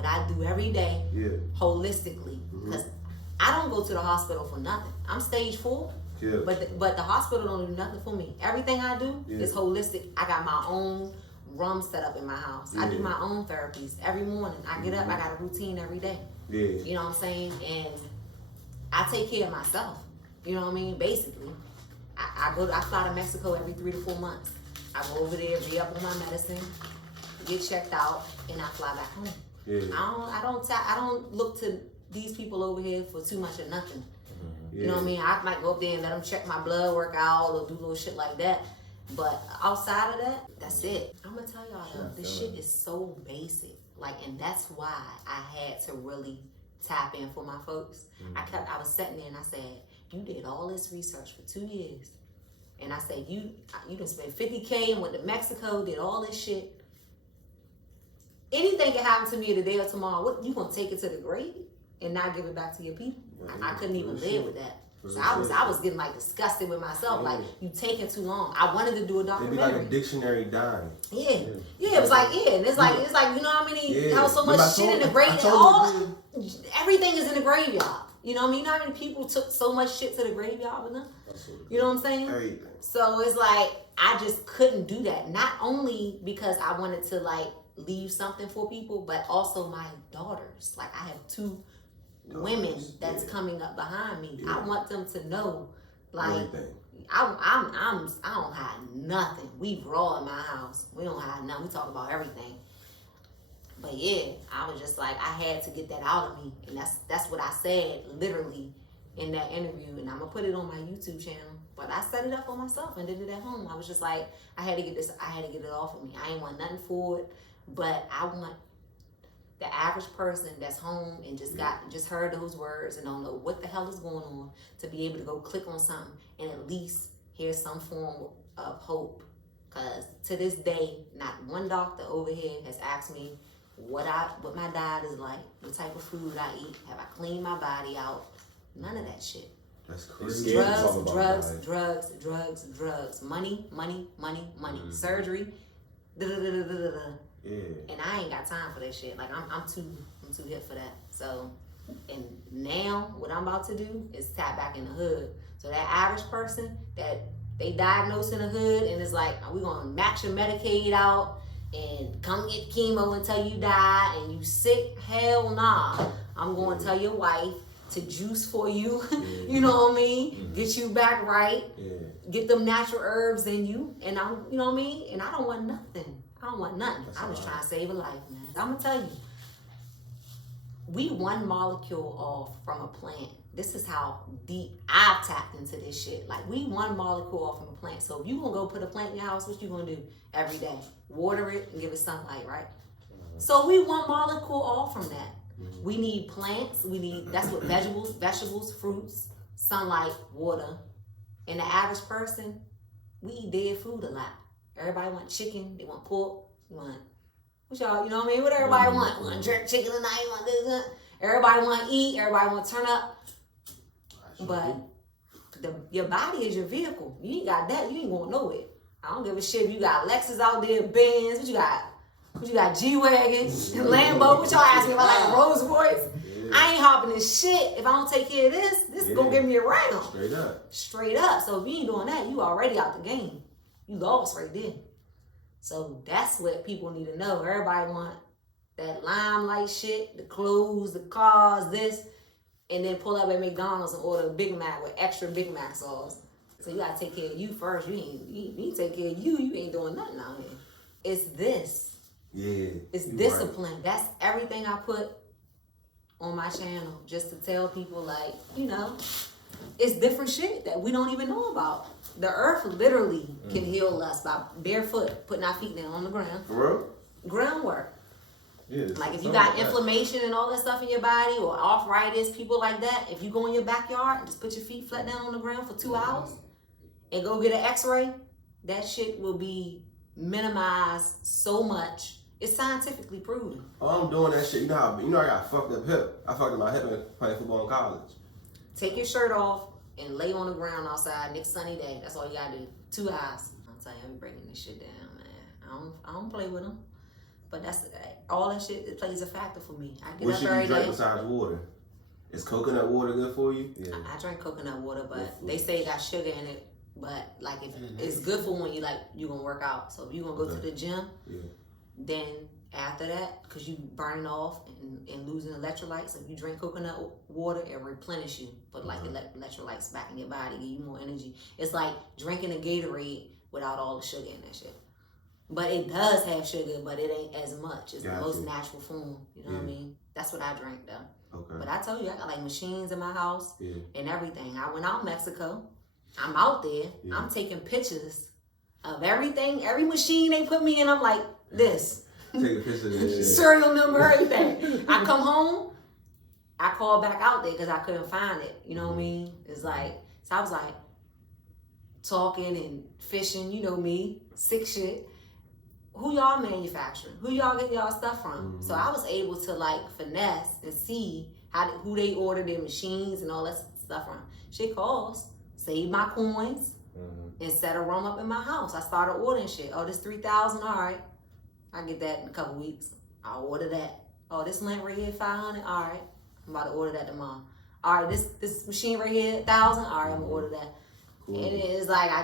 what I do every day, holistically. Mm-hmm. Because I don't go to the hospital for nothing. I'm stage 4, but the hospital don't do nothing for me. Everything I do is holistic. I got my own room set up in my house. I do my own therapies every morning. I get up, I got a routine every day. You know what I'm saying? And I take care of myself. You know what I mean? Basically. I fly to Mexico every 3 to 4 months. I go over there, re-up on my medicine, get checked out, and I fly back home. I don't look to these people over here for too much of nothing. You know what I mean? I might go up there and let them check my blood work out or do little shit like that. But outside of that, that's it. I'm gonna tell y'all though, this shit is so basic. Like, and that's why I had to really tap in for my folks. I was sitting there and I said, you did all this research for 2 years. And I said, you done spent $50K and went to Mexico, did all this shit. Anything can happen to me today or tomorrow. What, you gonna take it to the grave and not give it back to your people? I couldn't even live with that. So I was getting like disgusted with myself. Like, you taking too long. I wanted to do a documentary. It'd be like a dictionary dying. It was like, and it's like you know how many, how so much shit in the grave. Everything is in the graveyard. You know what I mean? You know how many people took so much shit to the graveyard with them? You know what I'm saying? Everything. So it's like, I just couldn't do that. Not only because I wanted to like leave something for people, but also my daughters. Like, I have 2 women that's coming up behind me. I want them to know, like, I don't hide nothing. We raw in my house. We don't hide nothing. We talk about everything. But yeah, I was just like, I had to get that out of me, and that's what I said literally in that interview, and I'm gonna put it on my YouTube channel. But I set it up for myself and did it at home. I was just like, I had to get it off of me. I ain't want nothing for it, but I want the average person that's home and just heard those words and don't know what the hell is going on to be able to go click on something and at least hear some form of hope. Because to this day, not one doctor over here has asked me what my diet is like, what type of food I eat, have I cleaned my body out? None of that shit. That's crazy. Drugs. Money. Surgery. And I ain't got time for that shit. Like, I'm too hip for that. So, and now what I'm about to do is tap back in the hood. So that average person that they diagnose in the hood and it's like, we gonna max your Medicaid out and come get chemo until you die and you sick? Hell nah. I'm going to tell your wife to juice for you. You know what I mean? Get you back right. Get them natural herbs in you. And you know what I mean? And I don't want nothing. I'm just trying to save a life, man. I'm going to tell you. We one molecule off from a plant. This is how deep I've tapped into this shit. Like, we one molecule off from a plant. So if you going to go put a plant in your house, what you going to do every day? Water it and give it sunlight, right? So we one molecule off from that. We need plants. That's what vegetables, fruits, sunlight, water. And the average person, we eat dead food a lot. Everybody want chicken. They want pork. What y'all, you know what I mean? What everybody want? Want jerk chicken tonight? Want this? Everybody want to eat. Everybody want to turn up. But your body is your vehicle. You ain't got that. You ain't going nowhere. I don't give a shit if you got Lexus out there, Benz. What you got? G-Wagon, Lambo. What y'all ask me about, like a Rolls Royce? I ain't hopping this shit. If I don't take care of this is gonna give me a round. Straight up. So if you ain't doing that, you already out the game. You lost right there. So that's what people need to know. Everybody want that limelight shit, the clothes, the cars, this, and then pull up at McDonald's and order a Big Mac with extra Big Mac sauce. So you gotta take care of you first. You ain't take care of you ain't doing nothing out here. It's this. It's discipline. Right. That's everything I put on my channel, just to tell people, like, you know, it's different shit that we don't even know about. The earth literally can heal us by barefoot, putting our feet down on the ground. For real? Groundwork. Like, if you got inflammation and all that stuff in your body, or arthritis, people like that, if you go in your backyard and just put your feet flat down on the ground for 2 hours and go get an x-ray, that shit will be minimized so much. It's scientifically proven. Oh, I'm doing that shit. You know I got fucked up hip. I fucked up my hip and playing football in college. Take your shirt off and lay on the ground outside next sunny day. That's all you gotta do. 2 hours. I'm telling you, I'm breaking this shit down, man. I don't play with them. But that's all that shit. It plays a factor for me. I get What up should every you drink day. besides water? Is coconut water good for you? Yeah. I drink coconut water, but they say it got sugar in it. But like, if it's good for when you gonna work out. So if you gonna go to the gym, then after that, because you burning off and losing electrolytes, if you drink coconut water, it replenish you, put like electrolytes back in your body, give you more energy. It's like drinking a Gatorade without all the sugar in that shit. But it does have sugar, but it ain't as much. It's the most natural form. You know what I mean? That's what I drink though. Okay. But I told you, I got like machines in my house and everything. I went out Mexico. I'm out there. I'm taking pictures of everything, every machine they put me in. I'm like, this. Take a picture of this. Serial number, everything. I come home, I call back out there because I couldn't find it. You know what I mean? It's like, so I was like talking and fishing, you know me, sick shit. Who y'all manufacturing? Who y'all get y'all stuff from? So I was able to like finesse and see who they order their machines and all that stuff from. Shit costs. Save my coins and set a room up in my house. I started ordering shit. Oh, this $3,000. All right, I get that in a couple weeks. I'll order that. Oh, this lamp right here, $500. All right, I'm about to order that tomorrow. All right, this machine right here, $1,000. All right, I'm gonna order that. Cool. And it's like I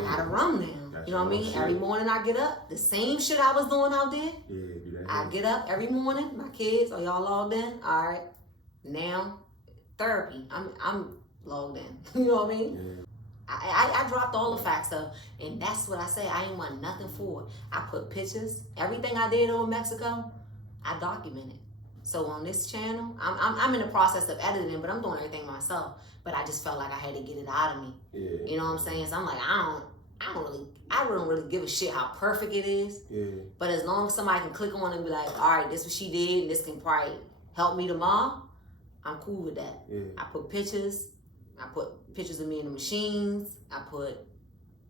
gotta run now. You know what I mean? Every morning I get up, the same shit I was doing out there. I get up every morning. My kids, are y'all logged in? All right, now therapy. I'm logged in. You know what I mean? I dropped all the facts up, and that's what I say. I ain't want nothing for it. I put pictures. Everything I did over Mexico, I documented. So on this channel, I'm in the process of editing, but I'm doing everything myself. But I just felt like I had to get it out of me. You know what I'm saying? So I'm like, I don't really give a shit how perfect it is. But as long as somebody can click on it and be like, all right, this what she did, and this can probably help me tomorrow, I'm cool with that. I put pictures. I put pictures of me in the machines. I put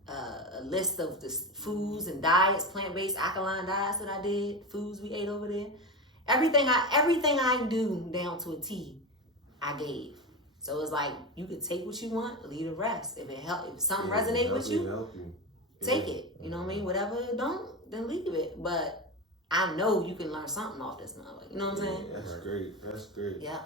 a list of the foods and diets, plant-based alkaline diets that I did, foods we ate over there. Everything I do down to a T, I gave. So it's like you could take what you want, leave the rest. If something resonate with you, take it. You know what I mean? Whatever it don't, then leave it. But I know you can learn something off this now. You know what I'm saying? That's great. That's great. Yeah.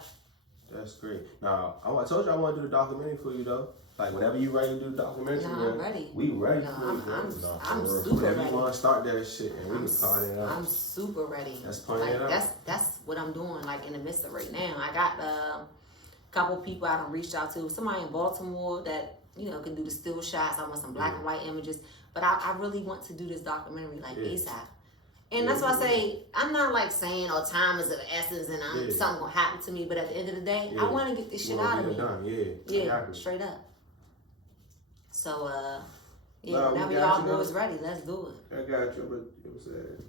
That's great. Now, I told you I want to do the documentary for you, though. Like, whenever you ready to do the documentary, I'm ready. We ready no, for you. I'm super whenever ready. You want to start that shit, and we can start it up. I'm super ready. Let's plan it out. That's what I'm doing, like, in the midst of right now. I got a couple people I done reached out to. Somebody in Baltimore that, you know, can do the still shots. I want some black and white images. But I really want to do this documentary, like, ASAP. And that's why I say, I'm not like saying, oh, time is of the essence and something gonna happen to me. But at the end of the day, I want to get this shit out of me. Done. Straight up. So, Nah, now we all boys ready. Let's do it. I got you, but it was sad.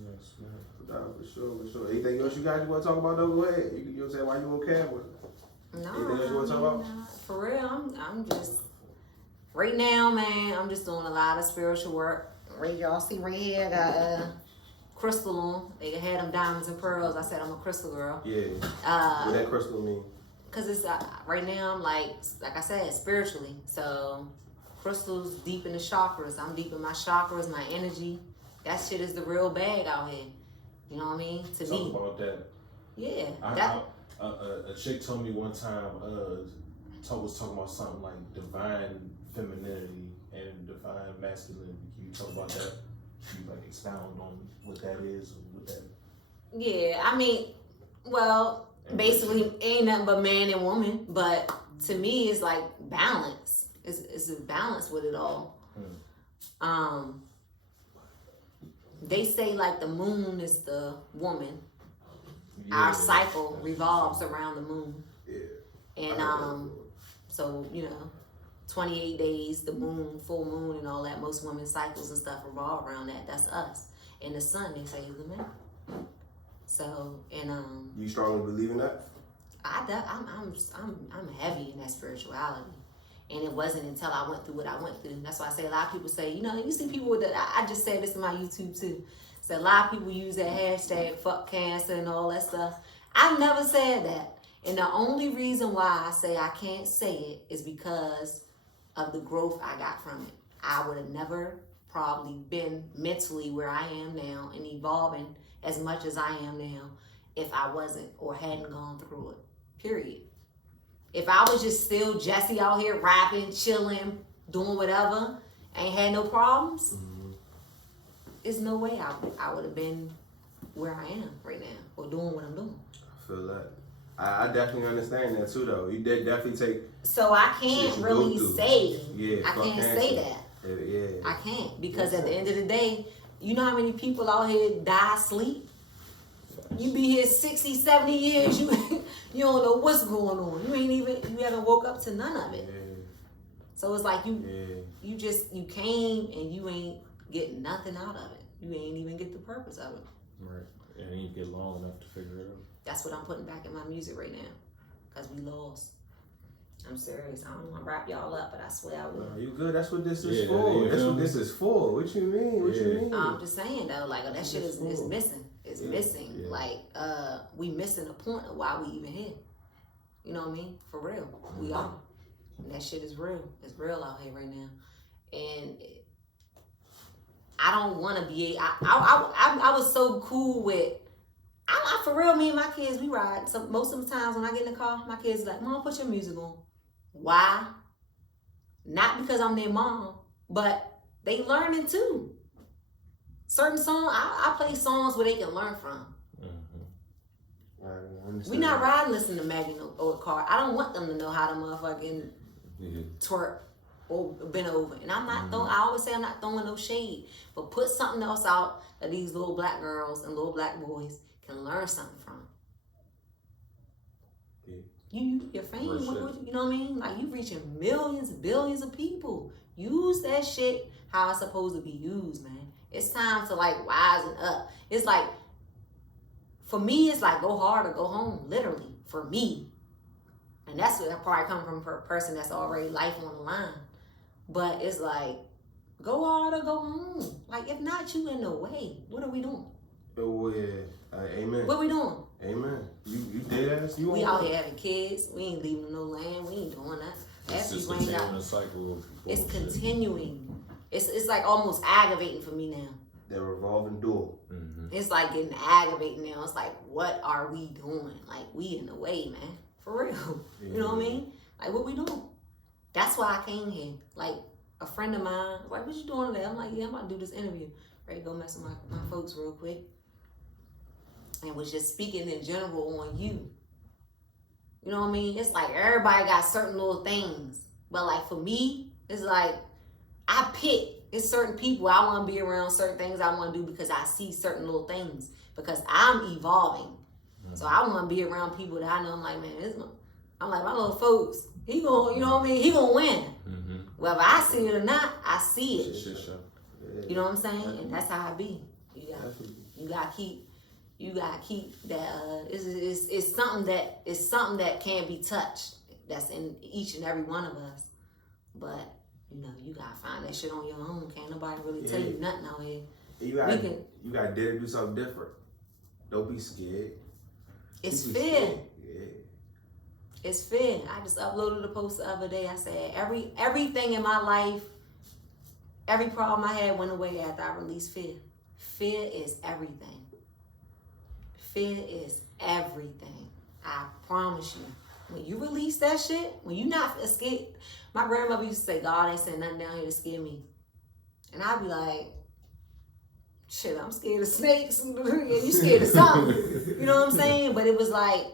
Yes, man. For sure. Anything else you guys want to talk about, though? Go ahead. You know what I'm saying? Why you on camera? No. Anything else you want to talk about? For real, I'm just, right now, man, I'm just doing a lot of spiritual work. Right, y'all see right here, I got crystal on. They had them diamonds and pearls. I said I'm a crystal girl. Yeah. What that crystal mean? Cause it's right now I'm like I said, spiritually. So crystals deep in the chakras. I'm deep in my chakras, my energy. That shit is the real bag out here. You know what I mean? To Talk me. about that. Yeah. A chick told me one time, was talking about something like divine femininity and divine masculinity. Can you talk about that? Can you like expound on what that is or what that? Yeah, I mean, well, basically ain't nothing but man and woman, but to me it's like balance. It's a balance with it all. They say like the moon is the woman. Our cycle revolves around the moon. And so, you know, 28 days, the moon, full moon and all that, most women's cycles and stuff revolve around that. That's us. And the sun, they say, is the man. So, and you strongly believe in that? I'm heavy in that spirituality. And it wasn't until I went through what I went through. That's why I say a lot of people say, you know, you see people with that. I just said this in my YouTube too. So a lot of people use that hashtag fuck cancer and all that stuff. I never said that. And the only reason why I say I can't say it is because of the growth I got from it. I would have never probably been mentally where I am now and evolving as much as I am now if I wasn't or hadn't gone through it. Period. If I was just still Jessy out here rapping, chilling, doing whatever, ain't had no problems, there's no way I would have been where I am right now or doing what I'm doing. I feel that. I definitely understand that too, though. You definitely take. So I can't really say. Yeah, I can't say that. Yeah. I can't because at the end of the day, you know how many people out here die asleep? You be here 60, 70 years, you don't know what's going on. You haven't woke up to none of it. Yeah. So it's like you came and you ain't getting nothing out of it. You ain't even get the purpose of it. Right. And you get long enough to figure it out. That's what I'm putting back in my music right now. Because we lost. I'm serious. I don't want to wrap y'all up, but I swear I will. No, you good. That's what this is for. That's what this is for. What you mean? What you mean? I'm just saying though, like that shit is missing. It's missing. Yeah. Like we missing the point of why we even here. You know what I mean? For real. We are. And that shit is real. It's real out here right now. And I don't want to be. I was so cool with. I for real. Me and my kids, we ride. So most of the times when I get in the car, my kids are like, "Mom, put your music on." Why? Not because I'm their mom, but they learning too. Certain songs, I play songs where they can learn from. We not riding listening to Maggie or Car. I don't want them to know how to motherfucking twerk or bend over. And I'm not throwing, I always say I'm not throwing no shade, but put something else out that these little black girls and little black boys can learn something from. Your fame, you know what I mean? Like you reaching millions, billions of people. Use that shit how it's supposed to be used, man. It's time to like wisen up. It's like, for me, it's like go hard or go home, literally, for me. And that's what probably come from a person that's already life on the line. But it's like, go hard or go home. Like, if not, you in the way. What are we doing? Oh, yeah. Amen. What are we doing? Amen. You dead ass? You we out here having kids. We ain't leaving no land. We ain't doing that. It's just continuing a cycle. It's continuing. It's like almost aggravating for me now. The revolving door. It's like getting aggravating now. It's like, what are we doing? Like, we in the way, man. For real. You know what I mean? Like, what we doing? That's why I came here. Like, a friend of mine was like, what you doing today? I'm like, yeah, I'm about to do this interview. Ready to go mess with my folks real quick. And was just speaking in general on you. You know what I mean? It's like everybody got certain little things. But like for me, it's like I pick. It's certain people I want to be around, certain things I want to do because I see certain little things. Because I'm evolving. So I want to be around people that I know. I'm like, man, I'm like, my little folks, he gonna, you know what I mean? He gonna win. Whether I see it or not, I see it. You know what I'm saying? And that's how I be. You gotta keep that. It's something that can't be touched. That's in each and every one of us. But you know, you gotta find that shit on your own. Can't nobody really tell you nothing out here. You gotta dare to do something different. Don't be scared. It's fear. It's fear. I just uploaded a post the other day. I said everything in my life, every problem I had went away after I released fear. Fear is everything. Fear is everything. I promise you. When you release that shit, when you not scared, my grandmother used to say, God ain't sent nothing down here to scare me. And I'd be like, shit, I'm scared of snakes. And you scared of something. You know what I'm saying? But it was like,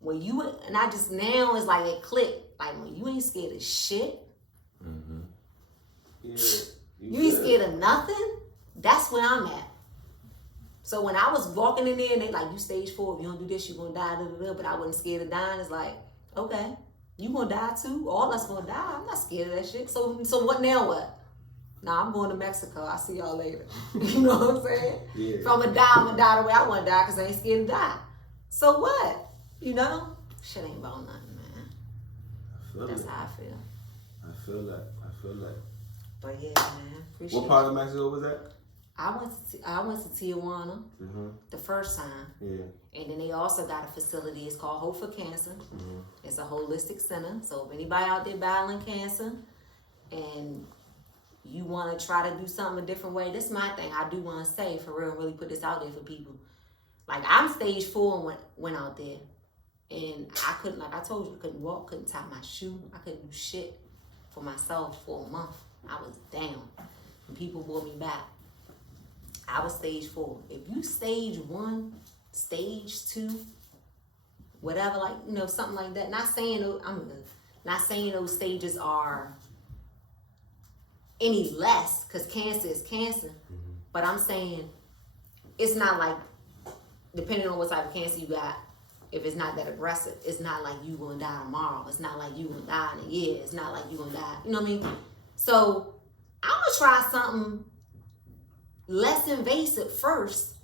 when you, and I just, now it's like it clicked. Like, when you ain't scared of shit, you ain't scared of nothing, that's where I'm at. So when I was walking in there and they like, you stage 4, if you don't do this, you're going to die, but I wasn't scared of dying. It's like, okay, you going to die too? All us going to die. I'm not scared of that shit. So what now what? Nah, I'm going to Mexico. I'll see y'all later. You know what I'm saying? Yeah. If I'm going to die, I'm going to die the way I want to die because I ain't scared to die. So what? You know? Shit ain't about nothing, man. That's how I feel. I feel that. But yeah, man. Appreciate what part of Mexico was that? I went to Tijuana the first time. Yeah. And then they also got a facility. It's called Hope for Cancer. It's a holistic center. So if anybody out there battling cancer and you want to try to do something a different way, this is my thing. I do want to say, for real, really put this out there for people. Like, I'm stage 4 and went out there. And I couldn't, like I told you, I couldn't walk, couldn't tie my shoe. I couldn't do shit for myself for a month. I was down. And people brought me back. I was stage 4. If you stage 1, stage 2, whatever, like, you know, something like that. Not saying not saying those stages are any less, because cancer is cancer. But I'm saying it's not like, depending on what type of cancer you got, if it's not that aggressive, it's not like you gonna die tomorrow. It's not like you gonna die in a year. It's not like you gonna die, you know what I mean? So I'm gonna try something less invasive first,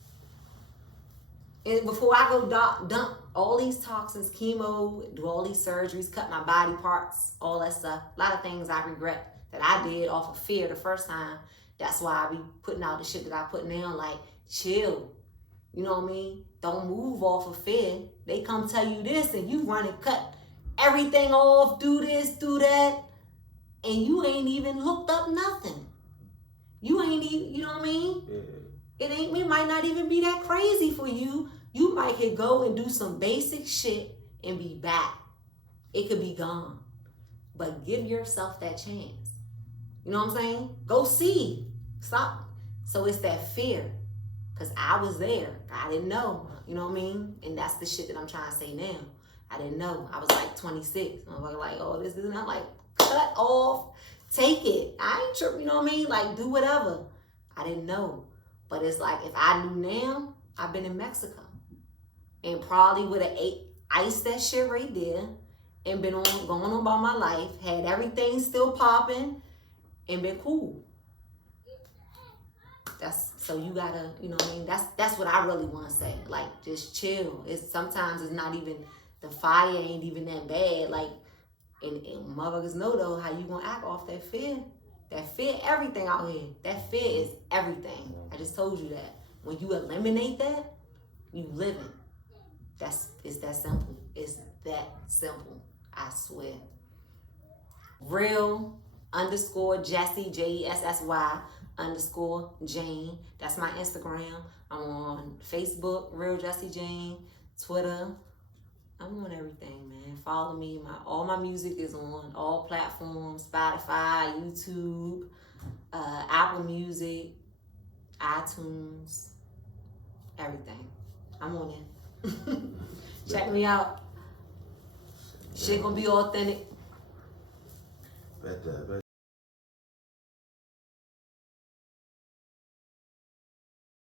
and before I go dump all these toxins, chemo, do all these surgeries, cut my body parts, all that stuff. A lot of things I regret that I did off of fear the first time. That's why I be putting out the shit that I put now, like, chill. You know what I mean? Don't move off of fear. They come tell you this and you run and cut everything off, do this, do that, and you ain't even looked up nothing. You ain't even, you know what I mean? Yeah. It might not even be that crazy for you. You might could go and do some basic shit and be back. It could be gone. But give yourself that chance. You know what I'm saying? Go see. Stop. So it's that fear. Because I was there. I didn't know. You know what I mean? And that's the shit that I'm trying to say now. I didn't know. I was like 26. I was like, oh, this is, and I'm like, cut off. Take it. I ain't tripping, you know what I mean? Like, do whatever. I didn't know. But it's like, if I knew now, I've been in Mexico. And probably would have iced that shit right there and been going on about my life, had everything still popping, and been cool. So you gotta, you know what I mean? That's what I really want to say. Like, just chill. Sometimes it's not even, the fire ain't even that bad. Like, and motherfuckers know though how you gonna act off that fear. That fear, everything out here. That fear is everything. I just told you that. When you eliminate that, you living. It's that simple. It's that simple. I swear. Real _Jessy, JESSY_Jane. That's my Instagram. I'm on Facebook, Real Jessy Jane, Twitter. I'm on everything, man. Follow me. All my music is on all platforms: Spotify, YouTube, Apple Music, iTunes, everything. I'm on it. Check me out. Shit gonna be authentic. Bet that.